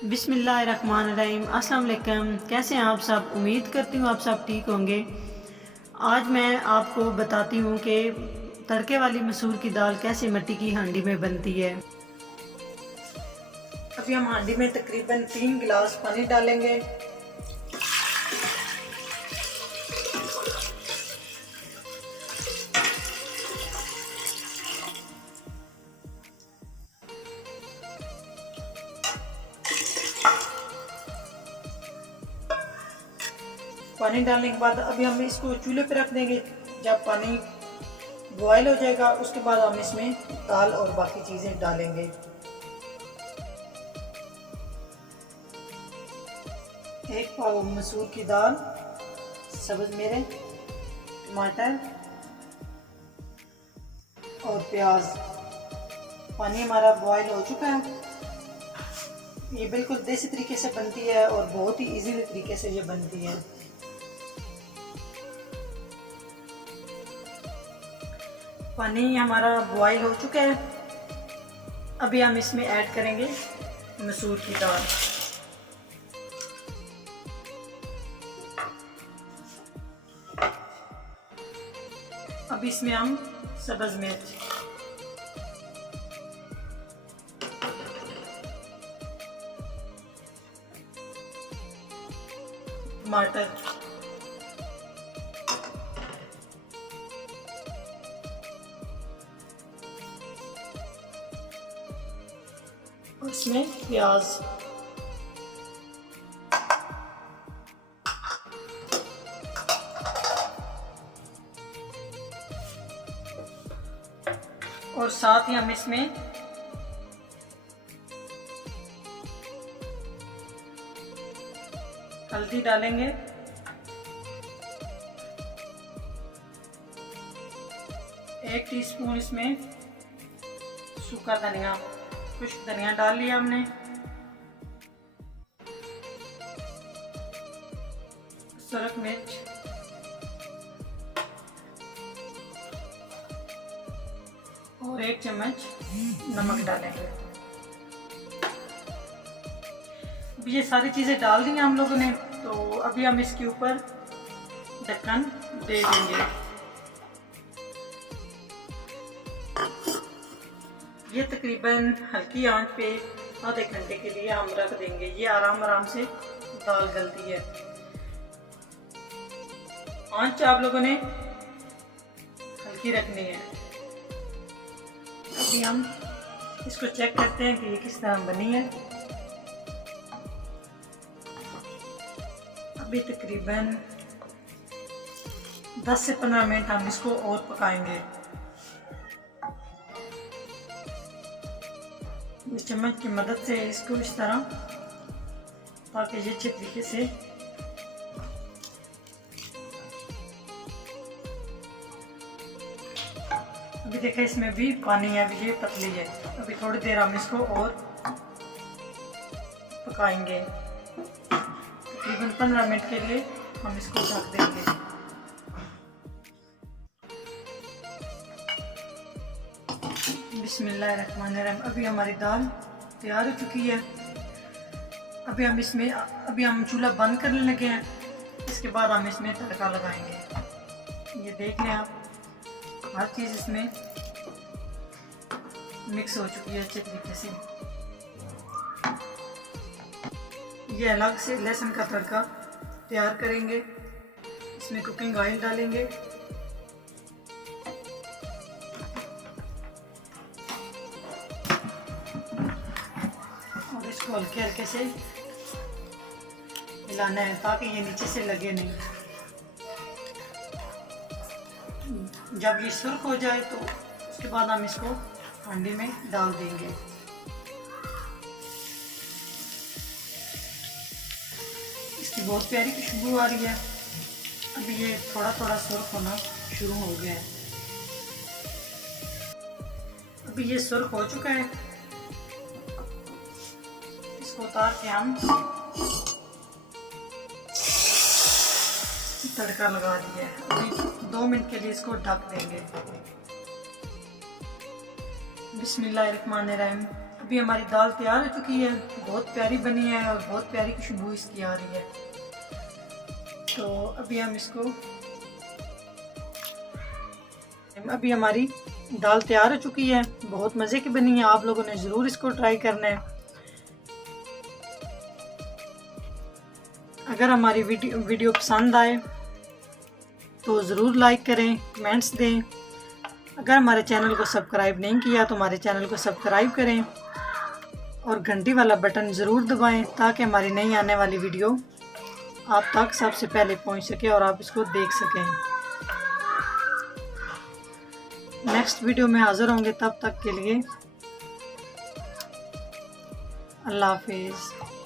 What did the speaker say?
बिस्मिल्लाहिर्रहमानिर्रहीम। अस्सलाम वालेकुम। कैसे हैं आप सब? उम्मीद करती हूँ आप सब ठीक होंगे। आज मैं आपको बताती हूँ कि तड़के वाली मसूर की दाल कैसे मिट्टी की हांडी में बनती है। अभी हम हांडी में तकरीबन 3 गिलास पानी डालेंगे। पानी डालने के बाद अभी हम इसको चूल्हे पे रख देंगे। जब पानी बॉयल हो जाएगा उसके बाद हम इसमें दाल और बाकी चीज़ें डालेंगे। एक पाव मसूर की दाल, सब्ज मिर्च, टमाटर और प्याज। पानी हमारा बॉयल हो चुका है। ये बिल्कुल देसी तरीके से बनती है और बहुत ही इजी तरीके से ये बनती है। पानी हमारा बॉयल हो चुका है। अभी हम इसमें ऐड करेंगे मसूर की दाल। अब इसमें हम सब्ज मिर्च, टमाटर, उसमें प्याज, और साथ ही हम इसमें हल्दी डालेंगे, 1 टीस्पून इसमें सूखा धनिया, खुश्क धनिया डाल लिया हमने, सुरख मिर्च, और 1 चम्मच नमक डालेंगे। अभी ये सारी चीज़ें डाल दी हैं हम लोगों ने, तो अभी हम इसके ऊपर ढक्कन दे देंगे। ये तकरीबन हल्की आंच पे आधे घंटे के लिए हम रख देंगे। ये आराम आराम से दाल गलती है। आंच आप लोगों ने हल्की रखनी है। अभी हम इसको चेक करते हैं कि ये किस तरह बनी है। अभी तकरीबन 10 से 15 मिनट हम इसको और पकाएंगे। इस चम्मच की मदद से इसको इस तरह, ताकि ये अच्छे तरीके से अभी देखें इसमें भी पानी है, अभी ये पतली है। अभी थोड़ी देर हम इसको और पकाएंगे। तकरीबन 15 मिनट के लिए हम इसको ढक देंगे। बिस्मिल्लाहिर्रहमानिर्रहीम। अभी हमारी दाल तैयार हो चुकी है। अभी हम चूल्हा बंद करने लगे हैं। इसके बाद हम इसमें तड़का लगाएंगे। ये देख लें आप, हर चीज़ इसमें मिक्स हो चुकी है अच्छे तरीके से। ये अलग से लहसुन का तड़का तैयार करेंगे। इसमें कुकिंग ऑयल डालेंगे, और इसको हल्के हल्के से हिलाना है ताकि ये नीचे से लगे नहीं। जब ये सुर्ख हो जाए तो उसके बाद हम इसको हांडी में डाल देंगे। इसकी बहुत प्यारी खुशबू आ रही है। अभी ये थोड़ा थोड़ा सुर्ख होना शुरू हो गया है। अभी ये सुर्ख हो चुका है। इसको उतार के हम तड़का लगा दिया है। अभी 2 मिनट के लिए इसको ढक देंगे। बिस्मिल्लाहिर्रहमानिर्रहीम। अभी हमारी दाल तैयार हो चुकी है, बहुत प्यारी बनी है और बहुत प्यारी खुशबू इसकी आ रही है। तो अभी हम इसको, अभी हमारी दाल तैयार हो चुकी है, बहुत मज़े की बनी है। आप लोगों ने ज़रूर इसको ट्राई करना है। अगर हमारी वीडियो पसंद आए तो ज़रूर लाइक करें, कमेंट्स दें। अगर हमारे चैनल को सब्सक्राइब नहीं किया तो हमारे चैनल को सब्सक्राइब करें और घंटी वाला बटन ज़रूर दबाएं ताकि हमारी नई आने वाली वीडियो आप तक सबसे पहले पहुंच सके और आप इसको देख सकें। नेक्स्ट वीडियो में हाज़िर होंगे, तब तक के लिए अल्लाह हाफिज़।